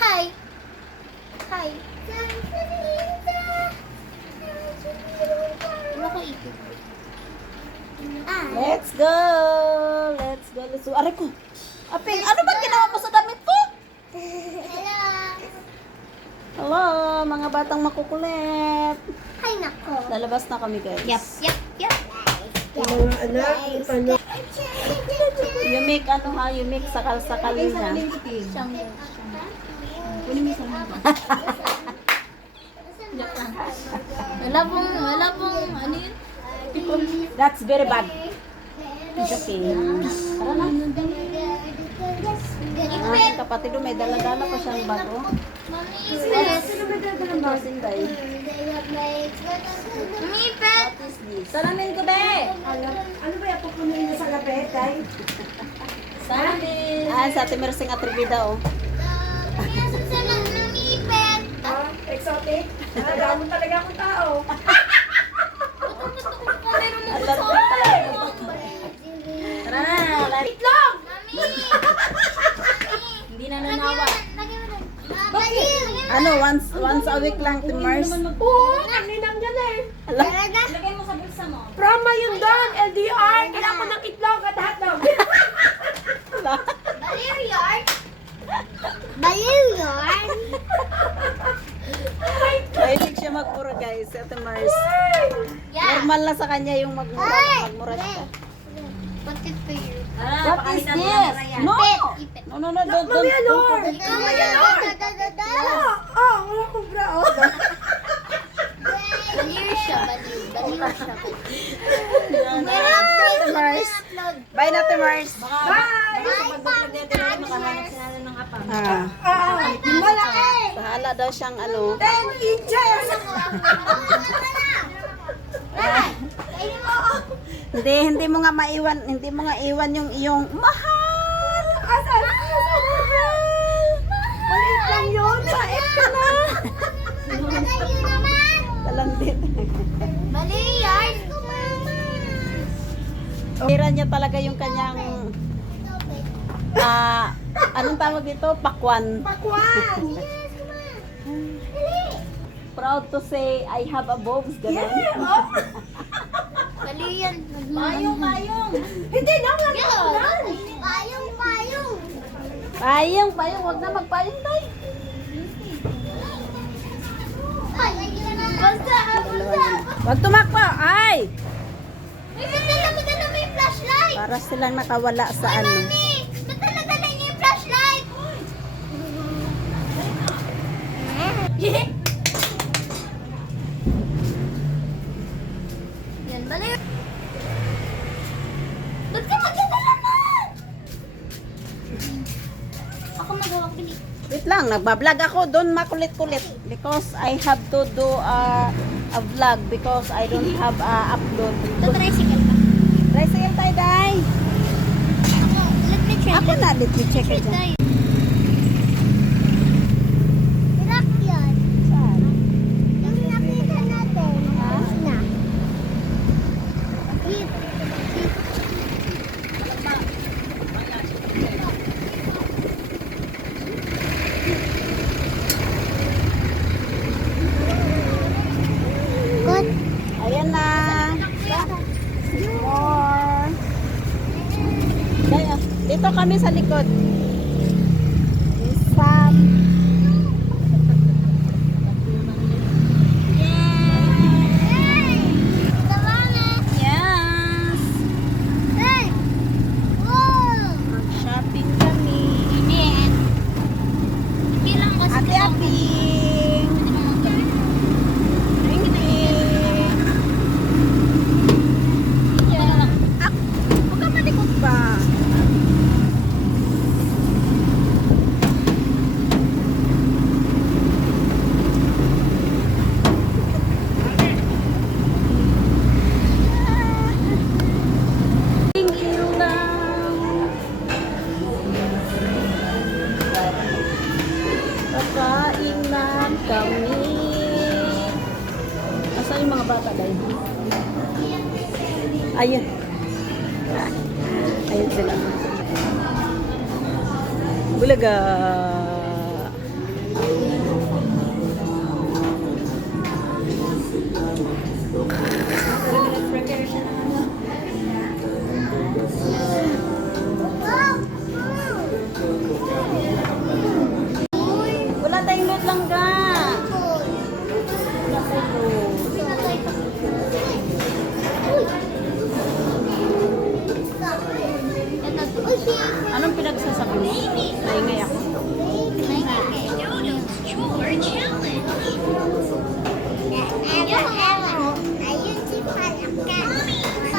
Hi. Hi. Ano ko ikot? Let's go! Let's go! Let's go! Aray ko! Aping, ano ba ginawa mo sa damit ko? Hello. Hello, mga batang makukulit. Hi, nako. Lalabas na kami, guys. Yep. Yung mga anak, ano? You make ano ha? You make sakal-sakal niya. Wala pong, ano yun? That's very bad. It's okay. Tara na. Ah, kapatid mo, may dala-dala pa siyang bago. Sino ba Ito, Sinday. Umipit! What is this? Salamin ko, be! Ano ba yung pupunin niyo sa gabi, tay? Salamin! Ah, sa Ate Mersing Atribida, oh. Umipit! Ah, exotic? Nagamo talaga akong tao. Alam ko talaga. Tara na! Itlog! Mami! Hindi na nanawa. Bakit? Ano, once a week lang, Ate Mars. Oo, kaninang dyan eh. Talaga? Prama yun doon, LDR. Kailangan ko ng itlog at hotdog. Baliw yarn? Baliw yarn? Mahilig siya magmura, guys, si Ate Mars. Yeah. Normal na sa kanya yung magmura siya. What is for you? What is this? No! Ipit. No, don't Mamaya, Lord. Baliw Wala kong bra, oh. siya, baliw siya. Ate Mars. Bye na, Ate Mars. Ah, Malaki. bahala daw siyang ano. 10 inches. Hindi mo nga iwan yung iyong mahal. Asan? Maliit lang yun. Maliit ka na. Talandit. Baliw yarn ko, mama. Tira niya talaga yung kanyang anong tawag dito? Pakwan. Pakwan. Proud to say I have a boobs. Ganun. Baliw yan. Payong. Hindi na, wala ka na. Payong. Payong. Huwag na magpayong tayo. Basta. Huwag tumakbo. Ay! May dala mo yung flashlight. Para silang nakawala sa ano. Mami, ba't dala niyo yung flashlight? Yan, baliw. Ba't ka magdadala nun? Ako magawa ko ni. Wait lang, nagbablog ako. Doon makulit-kulit. Because I have to do a vlog because I don't have upload. Tricycle ka. Tricycle tayo, Day. Let me check. Ako na, let me check it. Tayo. Rock yan. Saan? Yung nakita natin. Na. Jeep. Good. Ayan na. More. Kaya, dito kami sa likod. Isam. Hey! Tawanan! Yes. Hey! Wow! Mag-shopping kami. Hindi. Hindi lang kasi. Ate Aping. Huwag ka malikot pa. Kakain na kami. Nasaan yung mga bata dahil? Ayun. Ayun sila. Bulaga. lang ga. Anong pinagsasabi mo? Naingay ako. Ayun si Palaka.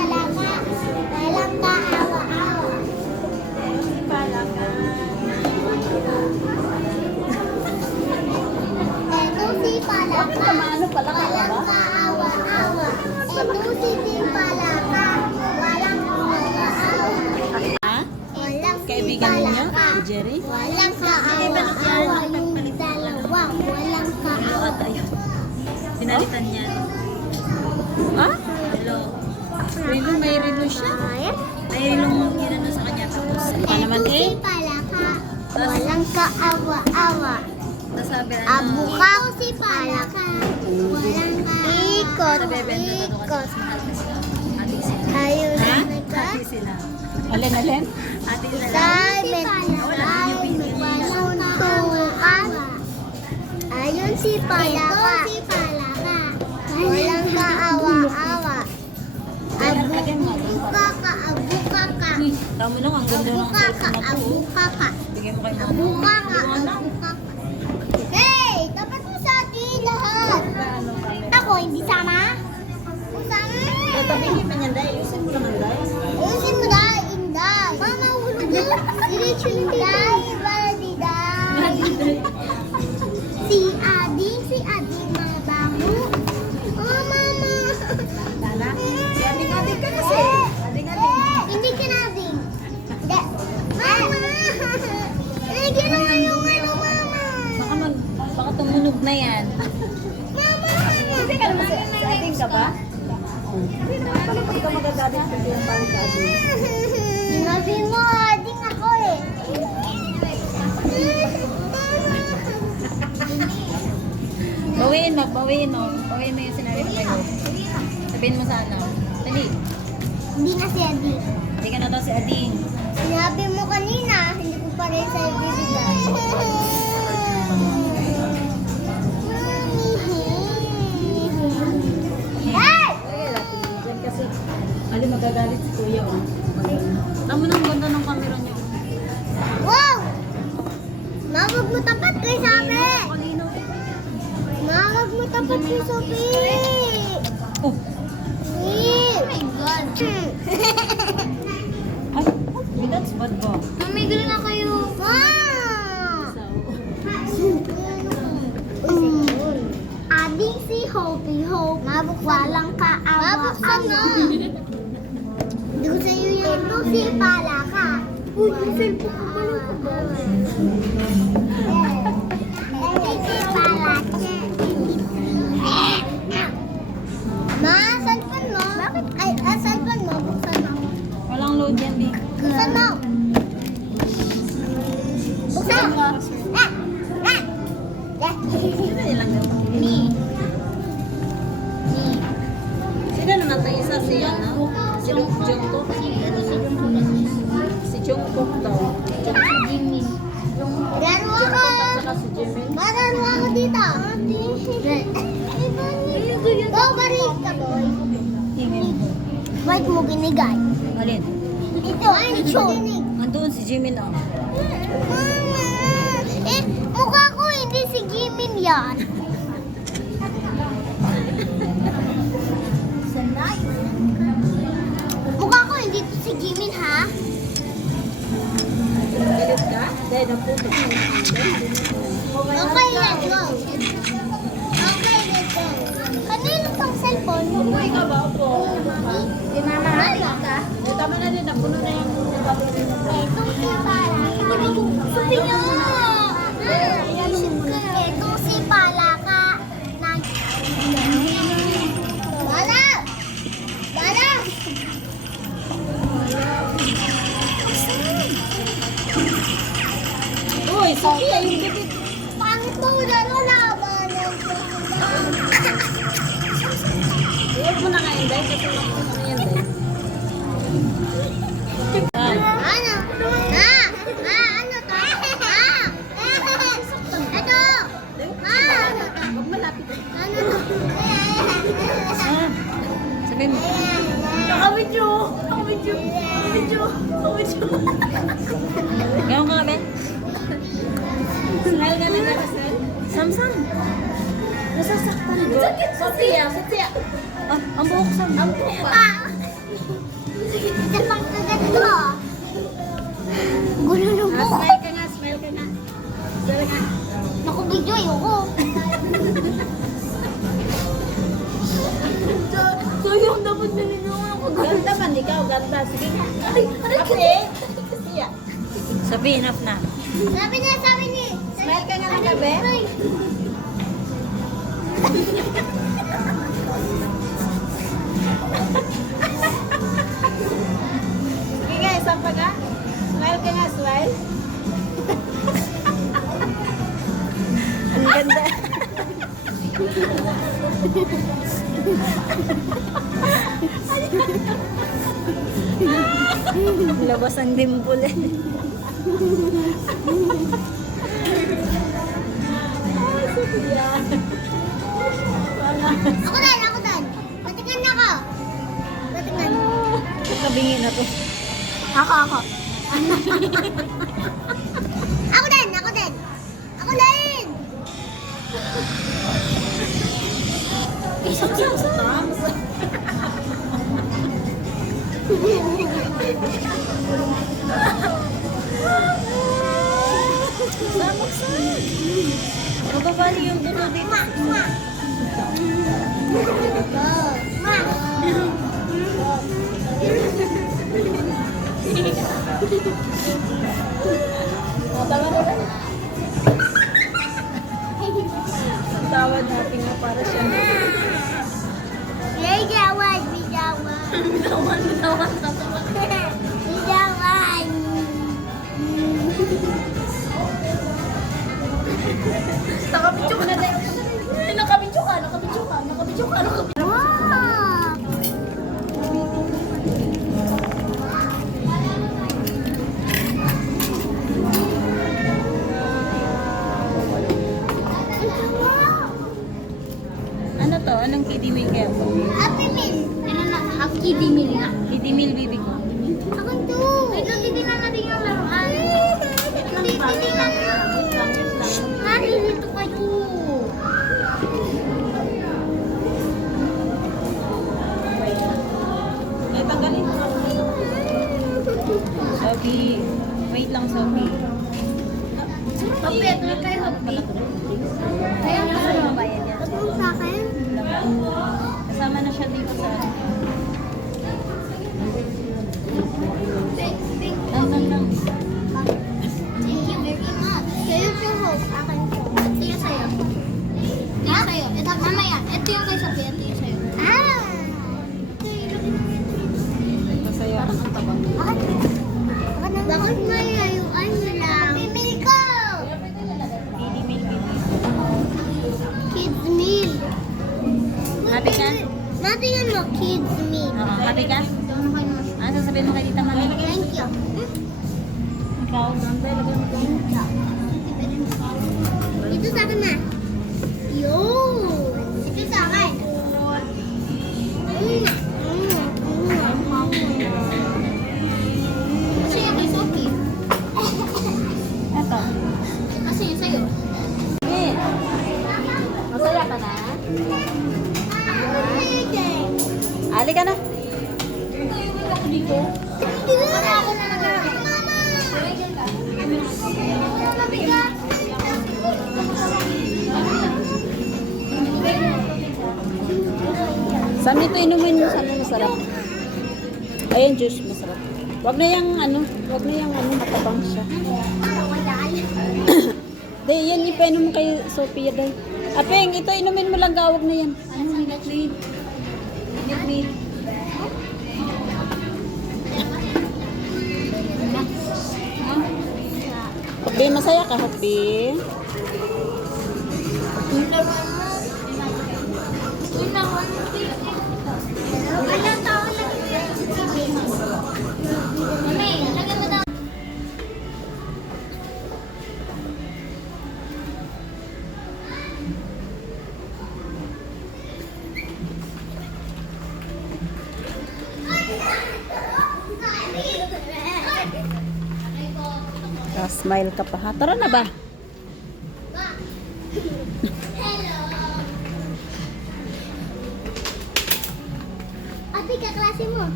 Palaka. Walang kaawa-awa. Eto si Palaka. Ano pala ka Walang ba? kaawa-awa. Eto si Tim Palaka. Walang kaawa-awa. Ha? Walang si Kaibigan ninyo? Palaka. Jerry? Walang kaawa-awa yung dalawa. Walang kaawa. Pinalitan niya. Ha? Hello. Rilo, may rilo siya. May ilong ginano sa kanya. Tapos, Ano naman Eto si eh? Palaka. Walang kaawa-awa. tapos sabi, Abuka si Palaka. Walang ikot. Sa bebe, Ikot. mahal na sila. Ating sila. Ayun Ha? ka. Ating sila. Alin? Ating sila. Simon. Walang tukan. Ayun si Palaka. Si Palaka. Walang kaawa-awa. Abuka ka. Abuka ka. Tama lang, ang ganda ng Abuka ka. cellphone na to. Abuka ka. Bigyan mo kay mama. Abuka ka. Abuka ka. Hey! Dapat mo sa atin lahat. Ako, hindi sama? Sama. Tabihin mo niyan, dahil. Ayusin mo naman, dahil. Ayusin mo na, Inday. Mama, hulog mo. Diretso yung Inday. Baliday. Si Ading, mga bago. Oh, mama. Tala? Si Ading ka kasi. Hindi ka na Ading. Hindi. Mama. Eh, ginawa yung ano, mama. Baka tumunog na yan. Mama. Hindi ka naman sa ating ka ba? Hindi naman pala pagka magagalit ka din ang balik ka ating. Sinabi mo, Ading ako eh. Bawiin mo, bawiin mo. Bawiin mo yung sinabi mo kayo. Sabihin mo sana. Dali. Hindi na si Ading. Hindi ka na daw si Ading. Sinabi mo kanina, hindi ko pa rin sa'yo bibigay. Hey! Diyan kasi, ali magagalit si kuya, oh. Tama na ang ganda ng camera niya. Wow! Mawag mo tapat kay Sabi! Mawag mo tapat kay Sabi! Oh, Oh my God! ay, that's bad ba? Mamigil na kayo! Wow! Ading si Hopi Hope. Walang kaawa. Mabuksan na. Hindi ko sa'yo yan. Ito si Palaka. Uy, yung cellphone ko pala ko ba? Ito si Palaka. Ma, cellphone mo? Bakit? Ay, cellphone mo. Buksan mo. Walang load yan, di. Buksan mo. Buksan mo. Dali lang daw. Me. Sino naman tayo isa si ano? Si Jungkook? Si Jungkook daw. Laro ako. Saka si Jimin. Marano ako dito. Go, balik ka, boy. Tingin mo. Bakit mo binigay? Alin? Ito, ito. Andoon si Jimin, oh. Mama, eh, mukha ko hindi si Jimin yan. Mukha ko hindi to si Jimin, ha? Galit ka? Dahil naputo ko. Okay, let's go. Okay, let's go. Kanino tong cellphone? Uy, ka ba? Opo. Di mama, ka? Eh, tama na din. Napuno na yung Etong si Palaka. Sabi niyo! Etong si Palaka. Bala! Bala! Uy, Sophia, yung bibig. Pangit mo laro laban. Huwag mo na kain, dahil kasi napuno yan, dahil. Ano? Ha? Ha? Ano to? Ha? Ito! Samsam. Nasasaktan ko. Sophia. Ang buhok sa ang buhok pa. Ito pang ganito. Gulo ng buhok. Smile ka nga. Smile nga. Naku, video, ayoko. So yung dapat na ginawa ko. Ganda man, ikaw, ganda. Sige nga. Sabi, enough na. Sabi niya. Smile ka nga ng gabi. Ay. Sige nga, isang pa ka. Smile ka nga, smile. Ang ganda. Labas ang dimple eh. Ako din. Patingnan na ako. Patingnan. Kabingin na to. Ako. Ako din. Mababali yung dulo dito. Tawad natin nga para siya. Bijawan. Nakabidyo ka na tayo. Nakabidyo ka. Wow! Ano to? Anong kiddie meal kaya po? Happy Meal. Happy Meal na. Kiddie meal, bibi ko. Ako to. Wait, titignan natin yung laruan. Titignan natin. Dito kayo. Eh, tanggalin mo. Sophie. Wait lang, Sophie. Kapit, may kayo happy. Kaya Ano nga. mabayad yan? Tapos sa akin. Kasama na siya dito sa... Tantan lang. Thank you very much. Sa'yo po, Hope. Akin po. Ito yung sa'yo. Ito yung sa'yo. Ito, mamaya. Ito yung kay Sophie. Ito yung sa'yo. Ah! Masaya ang tabang. Bakit may yung ano lang? Pipili ko! Kiddie meal, bibi. Kids meal. Happy ka? Natingnan mo, kids meal. Oo, happy ka? Ano sasabihin mo kay Tita Mami? Thank you. Ikaw? Ito sa akin na. Yun! Ito sa akin. Kasi yung kay Sophie. Ito. Kasi yung sa'yo. Sige. Masaya ka na? Ali ka na. Wala ako na nag-aaral. Mama! Mabigat! Saan ito inumin mo? Saan masarap? Ayan, juice, masarap. Wag na yung matabang siya. Day, yan ipainom mo kay Sophia, day. Apeng, ito inumin mo lang, gawag na yan. Ano, minute meal? Minute meal. Happy, masaya ka, Happy. Ilang taon na Mami, lagyan mo daw. Smile ka pa, ha? Tara na ba? Ate, kaklase mo.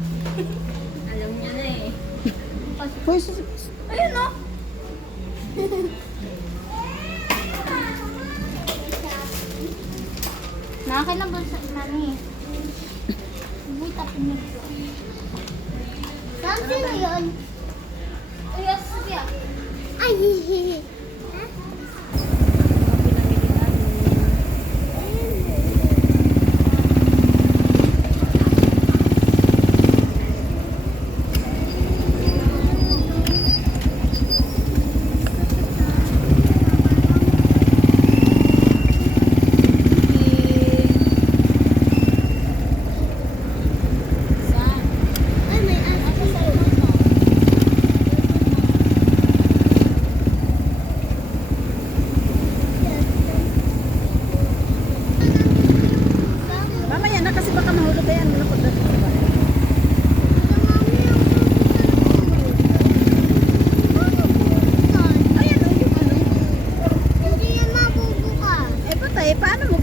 Alam niya na eh. Hoy, Ayun no. Nakakailan ba sa mami? Uy, tapin mo. Saan sino yun? Ay, Sophia. Ay, hihihi. Saan? Ay, may ate sa mamaya na kasi baka mahulog yan. Malapot na sa bahay. Ayan, oh, yung ano. Hindi yan mabubukas. Eh, patay, paano mo